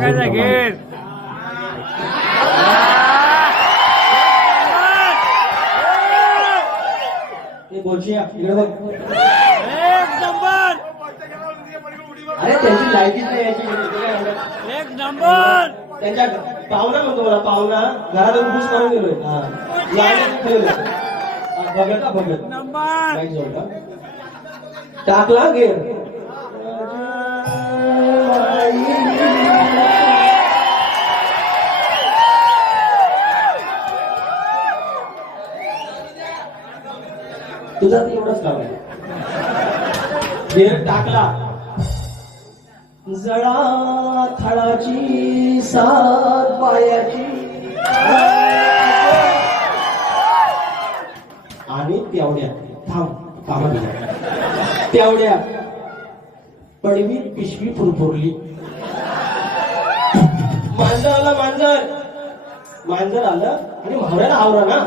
टाकायचा घेर बोलशी इकडे बघ. एक नंबर अरे त्यांची लायकीच नाही याची. एक नंबर त्यांच्या पाहुणा म्हणतो मला पाहुणा घरात खुश करून गेलोय. बघत का बघत नंबर नाही जोडला टाकला गेर. तुझा तर एवढंच काम आहे. गेर टाकला. जळा थळाची सात पायाची आणि तेवढ्या थांब कामा दिला तेवढ्या पडवी पिशवी फुरफुरली. मांजर आलं मांजर मांजर आलं आणि म्हावऱ्याला आवरा ना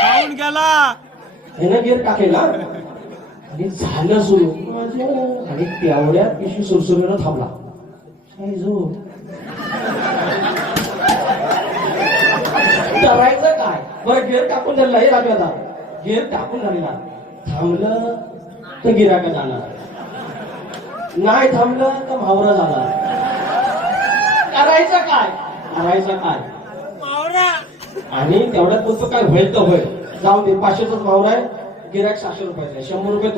खाऊन गेला ह्यानं गेर टाकेला आणि झालं सुरू आणि तेवढ्या पिशवी सुरसुरीनं थांबला. करायचं काय बरं गेर टाकून झालेला हे लागला आता गेर टाकून झालेला थांबलं तर गिराका जाणार नाही थांबलं तर म्हावरा जाणार. करायचं काय मावरा आणि तेवढ्यात बोलतो काय होईल तर होईल जाऊ दे. 500च मावरा आहे गिराक 700 रुपयाचा 100 रुपये